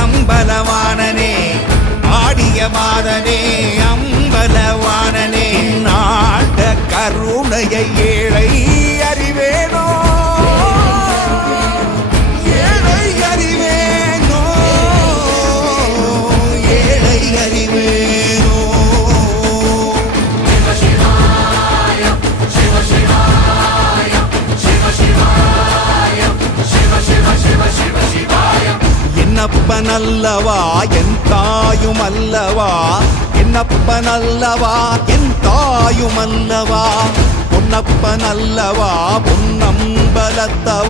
அம்பலவாணனே ஆடிய மாதனே அம்பலவாணனே நாட கருணையை ஏழை அறிவேனோ ஏழை அறிவேனோ ஏழை அறிவேனோ என்னப்பனல்லவா என் தாயும் அல்லவா என்னப்பனல்லவா என் தாயும் அல்லவா பொன்னப்பனல்லவா பொன்னம்பலத்தவா